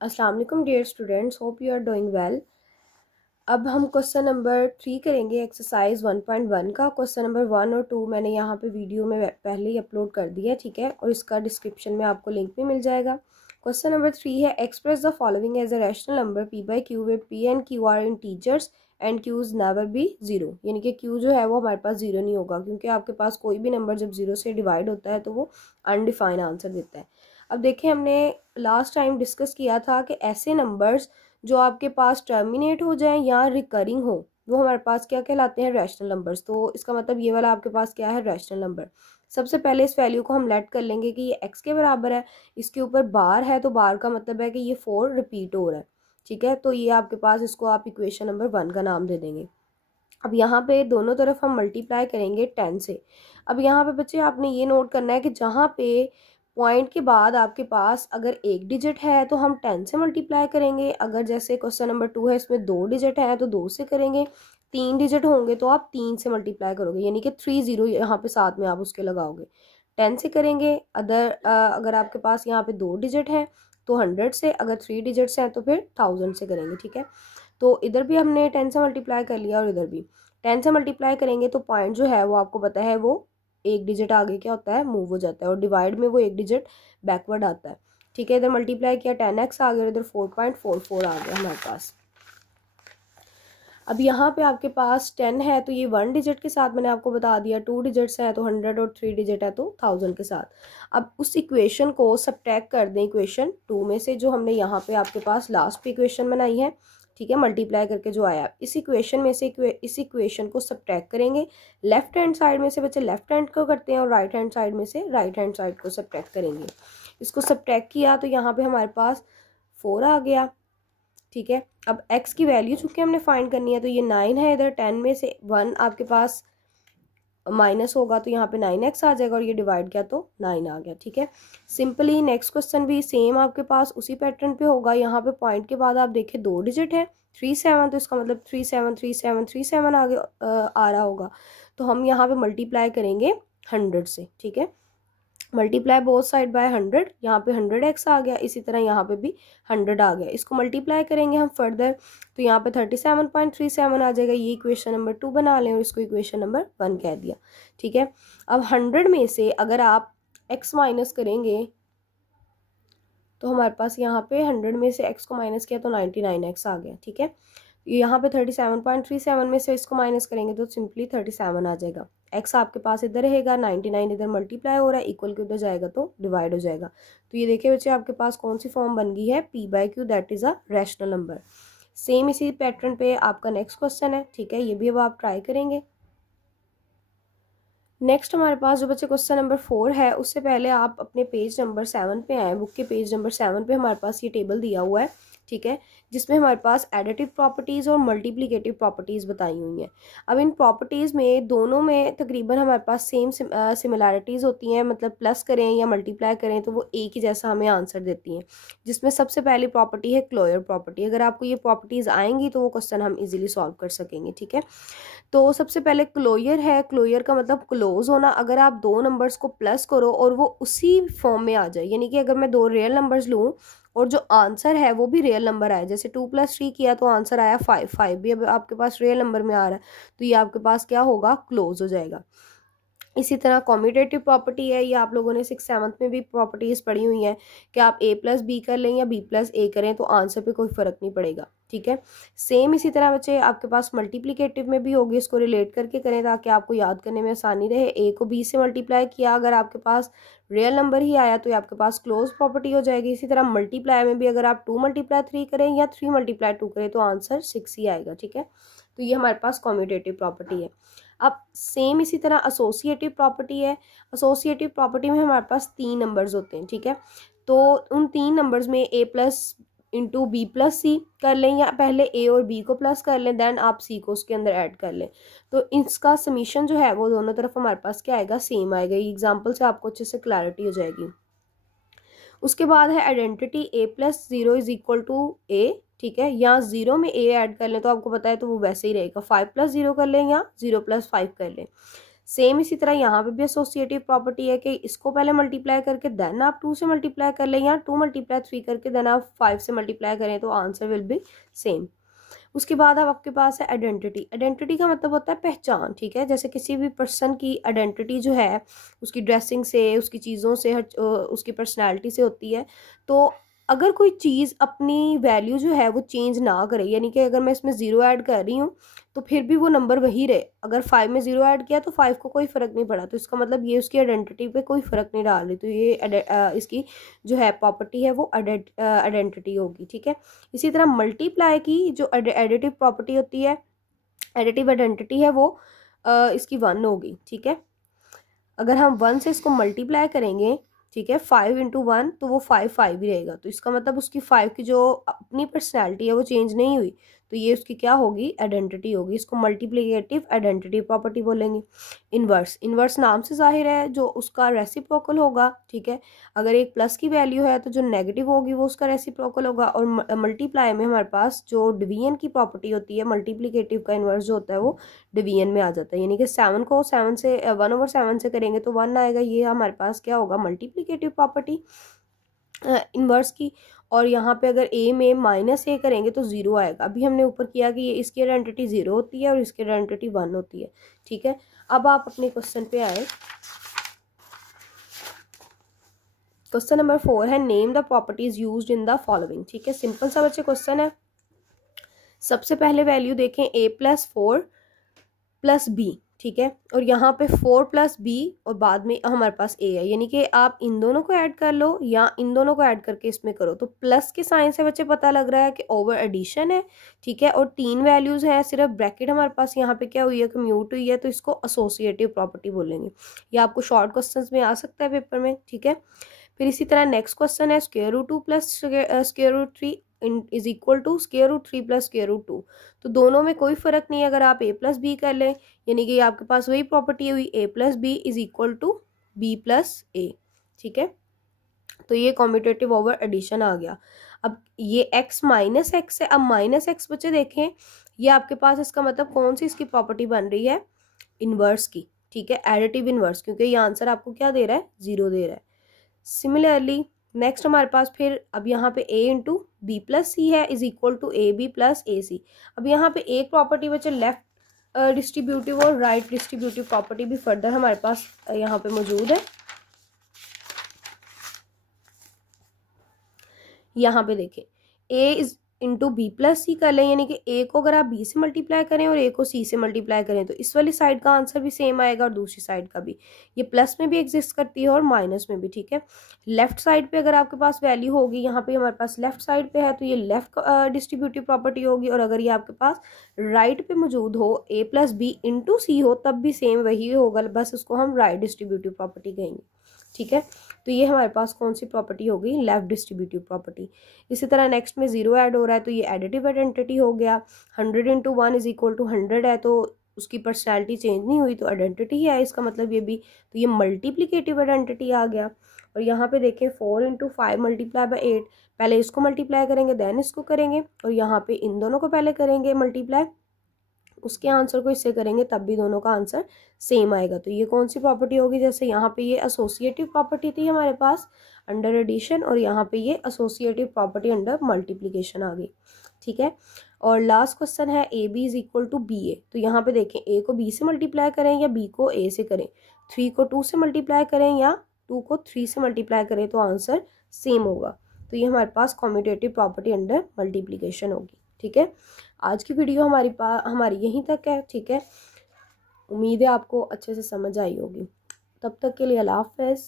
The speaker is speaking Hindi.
अस्सलाम वालेकुम dear students, hope you are doing well. अब हम क्वेश्चन नंबर 3 करेंगे एक्सरसाइज 1.1 का। क्वेश्चन नंबर 1 और 2 मैंने यहाँ पे वीडियो में पहले ही अपलोड कर दिया है, ठीक है, और इसका डिस्क्रिप्शन में आपको लिंक भी मिल जाएगा। क्वेश्चन नंबर 3 है express the following as a rational number p by q where p and q are integers and q's never be zero. यानी कि क्यू जो है वो हमारे पास जीरो नहीं होगा, क्योंकि आपके पास कोई भी नंबर जब जीरो से डिवाइड होता है तो वो अनडिफाइंड आंसर देता है। अब देखें, हमने लास्ट टाइम डिस्कस किया था कि ऐसे नंबर्स जो आपके पास टर्मिनेट हो जाए या रिकरिंग हो वो हमारे पास क्या कहलाते हैं, रैशनल नंबर्स। तो इसका मतलब ये वाला आपके पास क्या है, रैशनल नंबर। सबसे पहले इस वैल्यू को हम लेट कर लेंगे कि ये x के बराबर है, इसके ऊपर बार है तो बार का मतलब है कि ये 4 रिपीट हो रहा है, ठीक है। तो ये आपके पास, इसको आप इक्वेशन नंबर 1 का नाम दे देंगे। अब यहाँ पे दोनों तरफ हम मल्टीप्लाई करेंगे 10 से। अब यहाँ पे बच्चे आपने ये नोट करना है कि जहाँ पे पॉइंट के बाद आपके पास अगर एक डिजिट है तो हम 10 से मल्टीप्लाई करेंगे। अगर जैसे क्वेश्चन नंबर 2 है, इसमें 2 डिजिट है तो 2 से करेंगे। 3 डिजिट होंगे तो आप 3 से मल्टीप्लाई करोगे, यानी कि 3 0 यहाँ पे साथ में आप उसके लगाओगे। 10 से करेंगे। अगर आपके पास यहाँ पे 2 डिजिट है तो 100 से, अगर 3 डिजिट्स हैं तो फिर 1000 से करेंगे, ठीक है। तो इधर भी हमने 10 से मल्टीप्लाई कर लिया और इधर भी 10 से मल्टीप्लाई करेंगे तो पॉइंट जो है वो आपको पता है वो एक डिजिट आगे क्या होता है, मूव हो जाता है, और डिवाइड में वो एक डिजिट बैकवर्ड आता है, ठीक है। इधर मल्टीप्लाई किया 10x आ गया, इधर 4.44 आ गया हमारे पास। अब यहाँ पे आपके पास 10 है तो ये 1 डिजिट के साथ मैंने आपको बता दिया, 2 डिजिट्स हैं तो 100 और 3 डिजिट है तो 1000 के साथ। अब उस इक्वेशन को सब्ट्रैक्ट कर दें इक्वेशन 2 में से, जो हमने यहाँ पे आपके पास लास्ट पे इक्वेशन बनाई है, ठीक है, मल्टीप्लाई करके जो आया। इस इक्वेशन में से इस इक्वेशन को सब्ट्रैक्ट करेंगे। लेफ्ट हैंड साइड में से बच्चे लेफ्ट हैंड को करते हैं और राइट हैंड साइड में से राइट हैंड साइड को सब्ट्रैक्ट करेंगे। इसको सब्ट्रैक्ट किया तो यहाँ पे हमारे पास 4 आ गया, ठीक है। अब x की वैल्यू चूंकि हमने फाइंड करनी है तो ये 9 है, इधर 10 में से 1 आपके पास माइनस होगा तो यहाँ पे 9x आ जाएगा और ये डिवाइड किया तो 9 आ गया, ठीक है। सिंपली नेक्स्ट क्वेश्चन भी सेम आपके पास उसी पैटर्न पे होगा। यहाँ पे पॉइंट के बाद आप देखें 2 डिजिट है 37, तो इसका मतलब 373737 आगे आ रहा होगा। तो हम यहाँ पे मल्टीप्लाई करेंगे 100 से, ठीक है। मल्टीप्लाई बोथ साइड बाय 100, यहाँ पे 100x आ गया, इसी तरह यहाँ पे भी 100 आ गया। इसको मल्टीप्लाई करेंगे हम फर्दर तो यहाँ पे 37.37 आ जाएगा। ये इक्वेशन नंबर 2 बना लें और इसको इक्वेशन नंबर 1 कह दिया, ठीक है। अब 100 में से अगर आप x माइनस करेंगे तो हमारे पास यहाँ पे 100 में से x को माइनस किया तो 99x आ गया, ठीक है। यहाँ पे 37.37 में से इसको माइनस करेंगे तो सिंपली 37 आ जाएगा। x आपके पास इधर रहेगा, 99 इधर मल्टीप्लाई हो रहा है, इक्वल के उधर जाएगा तो डिवाइड हो जाएगा। तो ये देखिए बच्चे आपके पास कौन सी फॉर्म बन गई है, p by Q, that is a rational number. Same इसी पैटर्न पे आपका नेक्स्ट क्वेश्चन है, ठीक है, ये भी अब आप ट्राई करेंगे। नेक्स्ट हमारे पास जो बच्चे क्वेश्चन नंबर 4 है, उससे पहले आप अपने पेज नंबर 7 पे आए। बुक के पेज नंबर 7 पे हमारे पास ये टेबल दिया हुआ है, ठीक है, जिसमें हमारे पास एडिटिव प्रॉपर्टीज़ और मल्टीप्लिकेटिव प्रॉपर्टीज़ बताई हुई हैं। अब इन प्रॉपर्टीज़ में दोनों में तकरीबन हमारे पास सेम सिमिलैरिटीज़ होती हैं, मतलब प्लस करें या मल्टीप्लाई करें तो वो एक ही जैसा हमें आंसर देती हैं। जिसमें सबसे पहली प्रॉपर्टी है क्लोयर प्रॉपर्टी। अगर आपको ये प्रॉपर्टीज़ आएंगी तो वो क्वेश्चन हम इजीली सॉल्व कर सकेंगे, ठीक है। तो सबसे पहले क्लोयर है, क्लोयर का मतलब क्लोज होना। अगर आप दो नंबर्स को प्लस करो और वो उसी फॉर्म में आ जाए, यानी कि अगर मैं दो रियल नंबर्स लूँ और जो आंसर है वो भी रियल नंबर आए, जैसे 2 + 3 किया तो आंसर आया 5, 5 भी अब आपके पास रियल नंबर में आ रहा है, तो ये आपके पास क्या होगा, क्लोज हो जाएगा। इसी तरह कॉम्यूटेटिव प्रॉपर्टी है, ये आप लोगों ने 6th-7th में भी प्रॉपर्टीज पढ़ी हुई हैं कि आप a + b कर लें या b + a करें तो आंसर पे कोई फर्क नहीं पड़ेगा, ठीक है। सेम इसी तरह बच्चे आपके पास मल्टीप्लिकेटिव में भी होगी, इसको रिलेट करके करें ताकि आपको याद करने में आसानी रहे। a को b से मल्टीप्लाई किया, अगर आपके पास रियल नंबर ही आया तो ये आपके पास क्लोज प्रॉपर्टी हो जाएगी। इसी तरह मल्टीप्लाई में भी अगर आप 2 × 3 करें या 3 × 2 करें तो आंसर 6 ही आएगा, ठीक है। तो ये हमारे पास कॉम्यूटेटिव प्रॉपर्टी है। अब सेम इसी तरह एसोसिएटिव प्रॉपर्टी है। एसोसिएटिव प्रॉपर्टी में हमारे पास 3 नंबर्स होते हैं, ठीक है। तो उन 3 नंबर्स में a + इंटू b + c कर लें, या पहले a और b को प्लस कर लें, देन आप c को उसके अंदर ऐड कर लें। तो इसका समीशन जो है वो दोनों तरफ हमारे पास क्या आएगा, सेम आएगा। ये एग्जाम्पल से आपको अच्छे से क्लैरिटी हो जाएगी। उसके बाद है आइडेंटिटी a + 0 = a, ठीक है। या 0 में a ऐड कर लें तो आपको पता है तो वो वैसे ही रहेगा। 5 + 0 कर लें या 0 + 5 कर लें, सेम इसी तरह यहाँ पे भी एसोसिएटिव प्रॉपर्टी है कि इसको पहले मल्टीप्लाई करके देन आप 2 से मल्टीप्लाई कर लें, या 2 मल्टीप्लाई 3 करके देन आप 5 से मल्टीप्लाई करें, तो आंसर विल बी सेम। उसके बाद अब आपके पास है आइडेंटिटी। आइडेंटिटी का मतलब होता है पहचान, ठीक है। जैसे किसी भी पर्सन की आइडेंटिटी जो है उसकी ड्रेसिंग से, उसकी चीज़ों से, उसकी पर्सनैलिटी से होती है। तो अगर कोई चीज़ अपनी वैल्यू जो है वो चेंज ना करे, यानी कि अगर मैं इसमें 0 ऐड कर रही हूँ तो फिर भी वो नंबर वही रहे, अगर 5 में 0 ऐड किया तो 5 को कोई फ़र्क नहीं पड़ा, तो इसका मतलब ये उसकी आइडेंटिटी पे कोई फ़र्क नहीं डाल रही, तो ये इसकी जो है प्रॉपर्टी है वो आइडेंटिटी होगी, ठीक है। इसी तरह मल्टीप्लाई की जो एडिटिव प्रॉपर्टी होती है, एडिटिव आइडेंटिटी है, वो इसकी 1 होगी, ठीक है। अगर हम 1 से इसको मल्टीप्लाई करेंगे, ठीक है, 5 इंटू 1, तो वो 5 ही रहेगा, तो इसका मतलब उसकी 5 की जो अपनी पर्सनैलिटी है वो चेंज नहीं हुई, तो ये उसकी क्या होगी, आइडेंटिटी होगी। इसको मल्टीप्लिकेटिव आइडेंटिटी प्रॉपर्टी बोलेंगे। इन्वर्स, इन्वर्स नाम से जाहिर है जो उसका रेसिप्रोकल होगा, ठीक है। अगर एक प्लस की वैल्यू है तो जो नेगेटिव होगी वो उसका रेसिप्रोकल होगा। और मल्टीप्लाई में हमारे पास जो डिवीजन की प्रॉपर्टी होती है, मल्टीप्लिकेटिव का इन्वर्स जो होता है वो डिवीजन में आ जाता है, यानी कि 7 को 7 से 1/7 से करेंगे तो 1 आएगा, ये हमारे पास क्या होगा, मल्टीप्लिकेटिव प्रॉपर्टी इन्वर्स की। और यहाँ पे अगर a में -a करेंगे तो 0 आएगा। अभी हमने ऊपर किया कि ये इसकी आइडेंटिटी 0 होती है और इसकी आइडेंटिटी 1 होती है, ठीक है। अब आप अपने क्वेश्चन पे आए। क्वेश्चन नंबर 4 है name the properties used in the following, ठीक है। सिंपल सा बच्चे क्वेश्चन है। सबसे पहले वैल्यू देखें a+4 + b, ठीक है। और यहाँ पे 4 + b और बाद में हमारे पास a है, यानी कि आप इन दोनों को ऐड कर लो या इन दोनों को ऐड करके इसमें करो। तो प्लस के साइन से बच्चे पता लग रहा है कि ओवर एडिशन है, ठीक है। और 3 वैल्यूज हैं, सिर्फ ब्रैकेट हमारे पास यहाँ पे क्या हुई है, कम्यूट हुई है, तो इसको एसोसिएटिव प्रॉपर्टी बोलेंगे। ये आपको शॉर्ट क्वेश्चन में आ सकता है पेपर में, ठीक है। फिर इसी तरह नेक्स्ट क्वेश्चन है √2 + √3 इज इक्वल टू √3 + √2। तो दोनों में कोई फर्क नहीं है, अगर आप a + b कर लें, यानी कि आपके पास वही प्रॉपर्टी हुई a + b is equal to b + a, ठीक है। तो ये कॉम्यूटेटिव ओवर एडिशन आ गया। अब ये x -x है, अब -x बच्चे देखें, ये आपके पास इसका मतलब कौन सी इसकी प्रॉपर्टी बन रही है, इनवर्स की, ठीक है, एडिटिव इनवर्स, क्योंकि ये आंसर आपको क्या दे रहा है, 0 दे रहा है। सिमिलरली नेक्स्ट हमारे पास फिर अब यहाँ पे a into b plus c है is equal to AB + AC। अब यहाँ पे एक प्रॉपर्टी बचे लेफ्ट डिस्ट्रीब्यूटिव और राइट डिस्ट्रीब्यूटिव प्रॉपर्टी भी फर्दर हमारे पास यहाँ पे मौजूद है। यहाँ पे देखें a इज इंटू बी + सी कर लें, यानी कि a को अगर आप b से मल्टीप्लाई करें और a को c से मल्टीप्लाई करें तो इस वाली साइड का आंसर भी सेम आएगा और दूसरी साइड का भी। ये प्लस में भी एग्जिस्ट करती है और माइनस में भी, ठीक है। लेफ्ट साइड पे अगर आपके पास वैल्यू होगी, यहाँ पे हमारे पास लेफ्ट साइड पे है तो ये लेफ्ट डिस्ट्रीब्यूटिव प्रॉपर्टी होगी, और अगर ये आपके पास राइट पे मौजूद हो a + b इंटू सी हो तब भी सेम वही होगा, बस उसको हम राइट डिस्ट्रीब्यूटिव प्रॉपर्टी कहेंगे, ठीक है। तो ये हमारे पास कौन सी प्रॉपर्टी हो गई, लेफ्ट डिस्ट्रीब्यूटिव प्रॉपर्टी। इसी तरह नेक्स्ट में 0 ऐड हो रहा है तो ये एडिटिव आइडेंटिटी हो गया। 100 × 1 इज इक्वल टू 100 है, तो उसकी पर्सनैलिटी चेंज नहीं हुई तो आइडेंटिटी ही है, इसका मतलब ये भी, तो ये मल्टीप्लिकेटिव आइडेंटिटी आ गया। और यहाँ पे देखें 4 × 5 × 8, पहले इसको मल्टीप्लाई करेंगे देन इसको करेंगे, और यहाँ पे इन दोनों को पहले करेंगे मल्टीप्लाई, उसके आंसर को इससे करेंगे तब भी दोनों का आंसर सेम आएगा। तो ये कौन सी प्रॉपर्टी होगी, जैसे यहाँ पे ये एसोसिएटिव प्रॉपर्टी थी हमारे पास अंडर एडिशन, और यहाँ पे ये एसोसिएटिव प्रॉपर्टी अंडर मल्टीप्लिकेशन आ गई, ठीक है। और लास्ट क्वेश्चन है AB is equal to BA। तो यहाँ पे देखें A को B से मल्टीप्लाई करें या B को A से करें, 3 को 2 से मल्टीप्लाई करें या 2 को 3 से मल्टीप्लाई करें तो आंसर सेम होगा। तो ये हमारे पास कॉम्यूटेटिव प्रॉपर्टी अंडर मल्टीप्लिकेशन होगी, ठीक है। आज की वीडियो हमारी यहीं तक है, ठीक है। उम्मीद है आपको अच्छे से समझ आई होगी। तब तक के लिए अल्लाह हाफ़िज़।